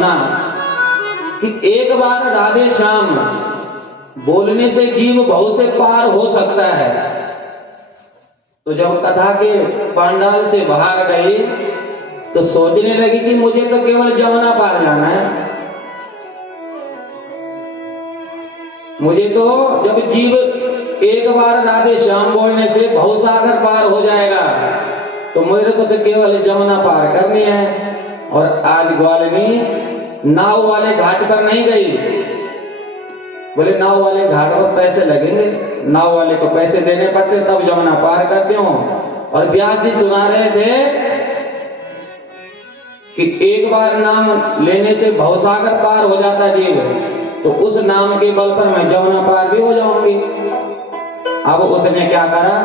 सुना कि एक बार राधे श्याम बोलने से जीव भव से पार हो सकता है। तो जब कथा के पंडाल से बाहर गई तो सोचने लगी कि मुझे तो केवल जमुना पार जाना है। मुझे तो जब जीव एक बार राधे श्याम बोलने से भवसागर पार हो जाएगा तो मेरे को तो केवल जमुना पार करनी है। और आज ग्वालिनी नाव वाले घाट पर नहीं गई। बोले नाव वाले घाट पर पैसे लगेंगे, नाव वाले को पैसे देने पड़ते तब जमुना पार करते हो। और व्यास जी सुना रहे थे कि एक बार नाम लेने से भवसागर पार हो जाता जीव, तो उस नाम के बल पर मैं जमुना पार भी हो जाऊंगी। अब उसने क्या करा,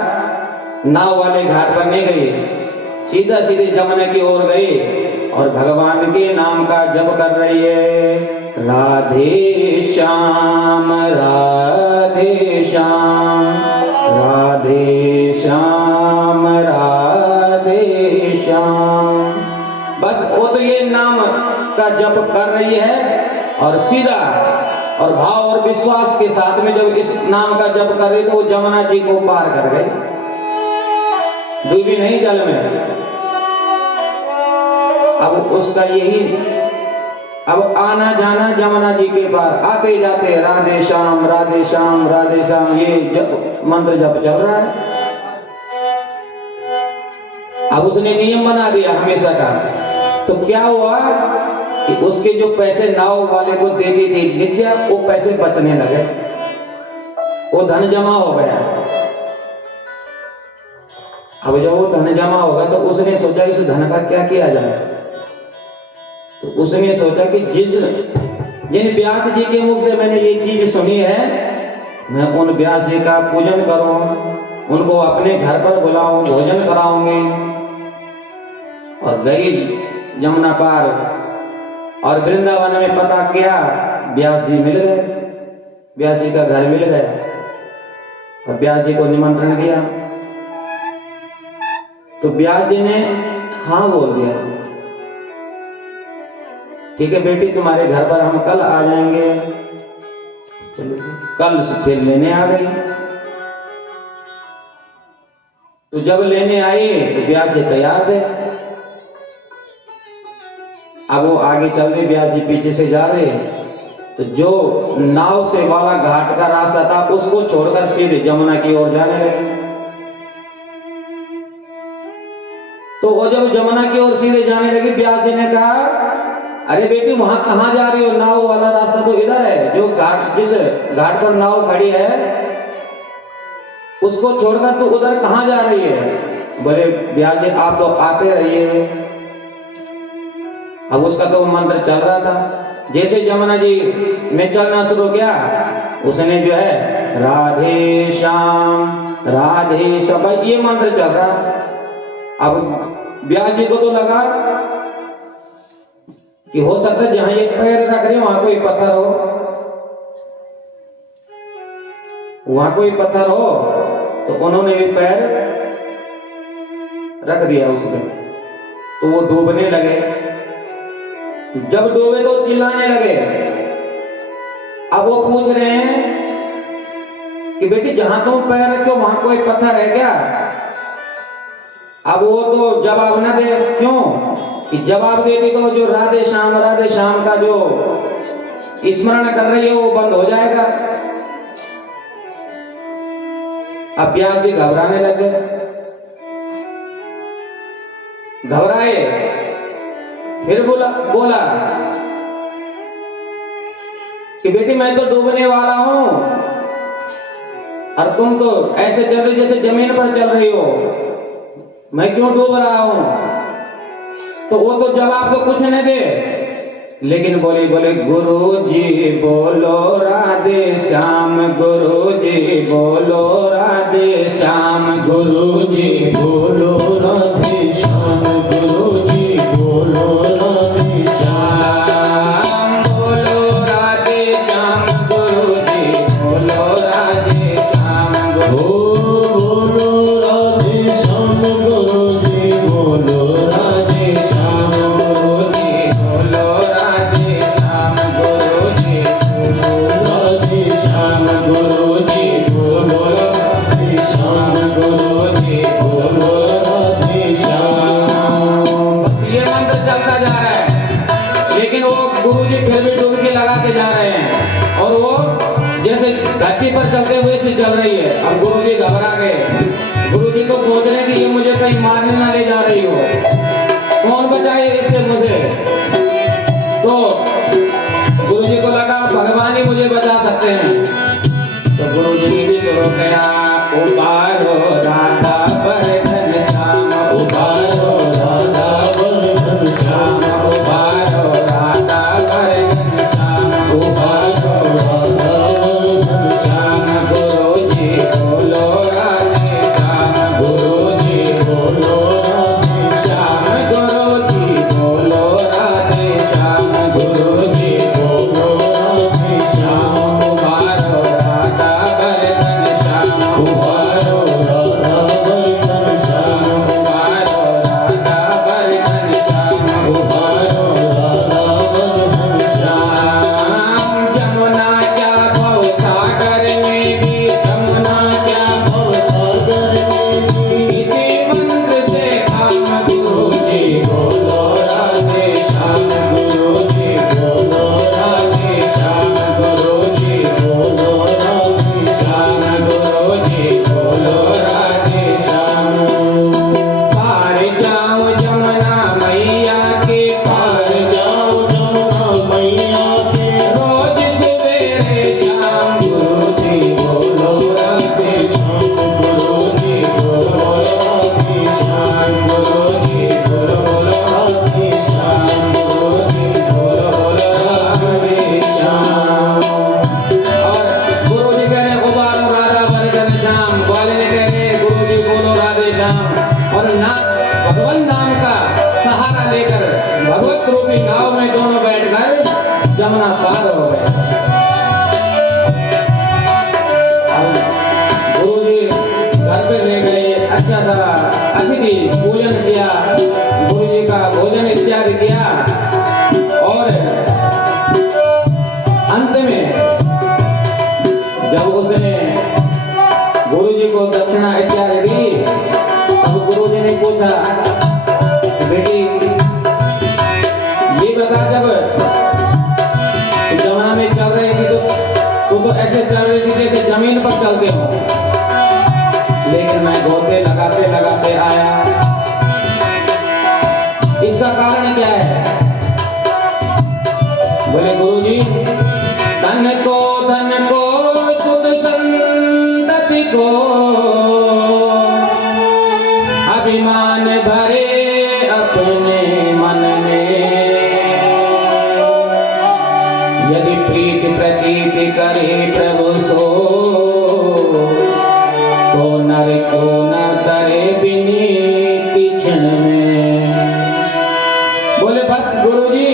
नाव वाले घाट पर नहीं गई, सीधा सीधे जमुना की ओर गई और भगवान के नाम का जप कर रही है। राधे श्याम राधे श्याम राधे श्याम राधे श्याम। बस वो तो ये नाम का जप कर रही है और सीधा और भाव और विश्वास के साथ में जब इस नाम का जप कर रही तो वो जमुना जी को पार कर गई, डूबी नहीं जल में। अब उसका यही अब आना जाना जमुना जी के पार, आते जाते राधे श्याम राधे श्याम राधे श्याम ये जप मंत्र जप चल रहा है। अब उसने नियम बना दिया हमेशा का। तो क्या हुआ कि उसके जो पैसे नाव वाले को देती थी नित्या, वो पैसे बचने लगे, वो धन जमा हो गया। अब जब वो धन जमा होगा तो उसने सोचा इस धन का क्या किया जाए। तो उसने सोचा कि जिन व्यास जी के मुख से मैंने ये चीज सुनी है, मैं उन व्यास जी का पूजन करूं, उनको अपने घर पर बुलाऊं, भोजन कराऊंगी। और गई जमुना पार और वृंदावन में पता किया, व्यास जी मिल गए, व्यास जी का घर मिल गया और व्यास जी को निमंत्रण दिया। तो व्यास जी ने हाँ बोल दिया, ठीक है बेटी तुम्हारे घर पर हम कल आ जाएंगे। चलो कल से फिर लेने आ गई। तो जब लेने आई तो व्यास जी तैयार थे। अब वो आगे चल रहे, व्यास जी पीछे से जा रहे। तो जो नाव से वाला घाट का रास्ता था उसको छोड़कर सीधे जमुना की ओर जाने लगे। तो वो जब जमुना की ओर सीधे जाने लगी, व्यास जी ने कहा अरे बेटी वहां कहां जा रही हो, नाव वाला रास्ता तो इधर है, जो घाट जिस घाट पर नाव खड़ी है उसको छोड़कर तो उधर कहां जा रही है। बोले व्यास जी आप तो आते रहिए। अब उसका तो मंत्र चल रहा था। जैसे जमुना जी में चलना शुरू किया, उसने जो है राधे श्याम ये मंत्र चल रहा। अब व्यास जी को तो लगा कि हो सकता है जहां एक पैर रख रहे वहां कोई पत्थर हो, वहां कोई पत्थर हो। तो उन्होंने भी पैर रख दिया उसमें, तो वो डूबने लगे। जब डूबे तो चिल्लाने लगे। अब वो पूछ रहे हैं कि बेटी जहां तुम पैर रखो वहां कोई पत्थर है क्या। अब वो तो जवाब ना दे, क्यों कि जवाब देती तो जो राधे श्याम का जो स्मरण कर रही है वो बंद हो जाएगा। अब व्यास जी घबराने लगे, घबराए, फिर बोला कि बेटी मैं तो डूबने वाला हूं और तुम तो ऐसे चल रही जैसे जमीन पर चल रही हो, मैं क्यों डूब रहा हूं। तो वो तो जवाब तो कुछ नहीं दे, लेकिन बोले गुरु जी बोलो राधे श्याम, गुरु जी बोलो राधे श्याम, गुरु जी बोलो राधे श्याम, गुरु जी बोलो राधे श्याम, बोलो राधे श्याम, गुरु जी बोलो राधे श्याम, बोलो राधे श्याम, गुरु जी बोलो राधे श्याम, गुरु जी बोलो राधे गुरुजी फिर भी डुबकी लगा के जा रहे हैं और वो जैसे धरती पर चलते हुए सी चल रही है। अब गुरुजी घबरा गए। गुरुजी तो सोच रहे कि ये मुझे कहीं मारने ना ले जा रही हो, कौन बचाए इससे मुझे। तो गुरुजी को लगा भगवान ही मुझे बचा सकते हैं। तो गुरुजी ने भी शुरू किया, उबारो राधा पर घनश्याम, उबारो राधा पर घनश्याम, उबारो राधा पर घनश्याम, उबारो राधा पर घनश्याम। गुरुजी बोलो राधे श्याम, गुरुजी बोलो राधे श्याम, गुरुजी बोलो राधे श्याम, गुरुजी बोलो राधे श्याम। उबारो राधा पर घनश्याम, उबारो राधा पर घनश्याम, उबारो राधा पर घनश्याम, उबारो राधा पर घनश्याम। जमुना क्या भव सागर में भी, जमुना क्या भव सागर में भी, इसी मंत्र से काम गुरुजी बोलो राधे श्याम, गुरुजी बोलो राधे श्याम, गुरुजी बोलो राधे श्याम, गुरुजी बोलो राधे श्याम। पार जाओ जमुना मैया के, पार जाओ जमुना मैया के, रोज सवेरे शाम गुरुजी बोलो राधे श्याम, गुरुजी बोलो राधे श्याम, गुरुजी बोलो राधे श्याम, गुरुजी बोलो राधे श्याम। और गुरुजी कह रहे उबारो राधा पर घनश्याम, ग्वाले ने कह रहे गुरुजी बोलो राधे श्याम। और ना भगवान नाम का सहारा लेकर भगवत रूपी नाव में दोनों बैठकर जमुना पार हो गए। अब गुरुजी घर पे ले गए, अच्छा सा अतिथि पूजन किया, गुरुजी का भोजन इत्यादि किया और अंत में जब उसने गुरुजी को दक्षिणा इत्यादि दी, तब गुरुजी ने पूछा कि बेटी ये बता, जब तू जमुना में चल रही थी तो तू ऐसे चल रही थी जैसे जमीन पर चलते हो, लेकिन मैं गोते लगाते लगाते आया, इसका कारण क्या है? बोले गुरुजी, धन को सुध संतति को अभिमान भरे अपने मन में, यदि प्रीति प्रतीति करे प्रभु सो, तो नर को न करे विनीति क्षण में। बोले बस गुरुजी,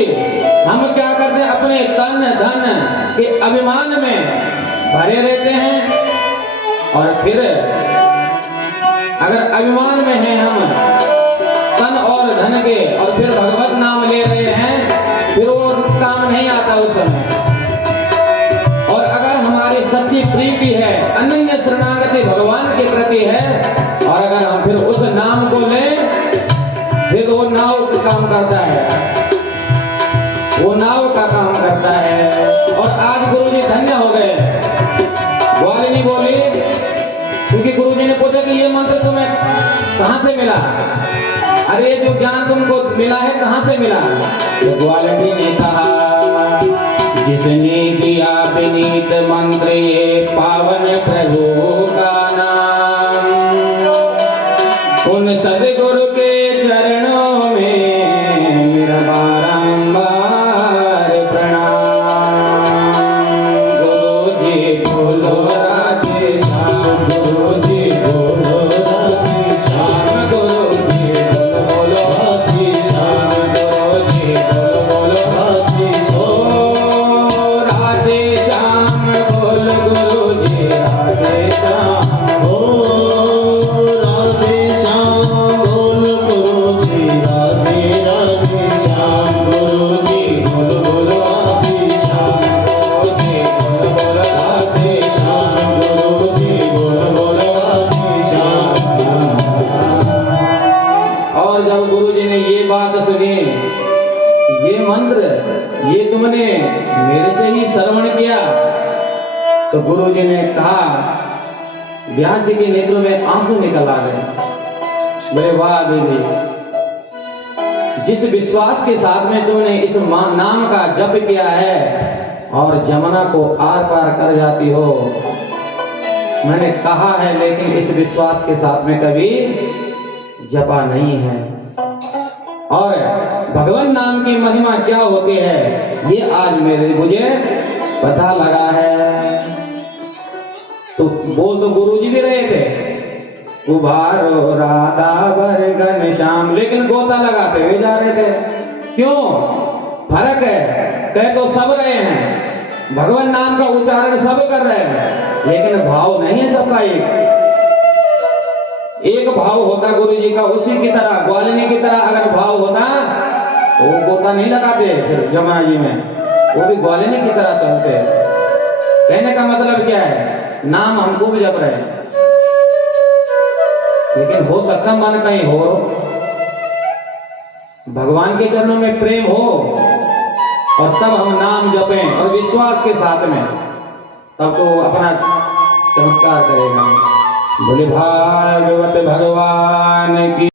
हम क्या करते हैं, अपने तन धन के अभिमान में भरे रहते हैं और फिर अगर अभिमान में हैं हम तन और धन के और फिर भगवत नाम ले रहे हैं, फिर वो काम नहीं आता उस समय। और अगर हमारी सच्ची प्रीति है, अनन्य शरणागति भगवान के प्रति है और अगर हम फिर उस नाम को लें, फिर वो नाव का काम करता है, वो नाव का काम करता है। और आज गुरुजी धन्य हो गए। ग्वालिनी बोली, क्योंकि गुरुजी ने पूछा कि ये मंत्र तुम्हें कहां से मिला, अरे जो ज्ञान तुमको मिला है कहां से मिला? तो ग्वालिनी ने कहा, जिसने दिया विनीत मंत्र ये पावन प्रभु का नाम, उन सदगुरु के चरणों में मेरा बारंबार प्रणाम। गुरुजी बोलो राधे श्याम, गुरुजी बोलो राधे श्याम, गुरुजी बोलो राधे श्याम, गुरुजी बोलो राधे श्याम, राधे श्याम बोल गुरुजी राधे श्याम। तुमने मेरे से ही श्रवण किया। तो गुरुजी ने कहा, व्यास जी के नेत्रों में आंसू निकल आ गए। बोले वाह देवी, जिस विश्वास के साथ में तुमने इस नाम का जप किया है और जमुना को आर पार कर जाती हो। मैंने कहा है लेकिन इस विश्वास के साथ में कभी जपा नहीं है। और भगवान नाम की महिमा क्या होती है ये आज मुझे पता लगा है। तो बोल तो गुरुजी भी रहे थे, उभारो राधा वर घनश्याम, लेकिन गोता लगाते हुए जा रहे थे। क्यों? फर्क है, कह तो सब रहे हैं, भगवान नाम का उच्चारण सब कर रहे हैं, लेकिन भाव नहीं है सबका एक भाव होता गुरु जी का, उसी की तरह ग्वालिनी की तरह अगर भाव होता तो वो गोता नहीं लगाते फिर जमुना जी में, वो भी ग्वालिनी की तरह चलते। कहने का मतलब क्या है, नाम हमको भी जप रहे हैं, लेकिन हो सकता मन कहीं हो, भगवान के चरणों में प्रेम हो और तब हम नाम जपें और विश्वास के साथ में, तब तो अपना चमत्कार करेगा। बोले भागवत भगवान की।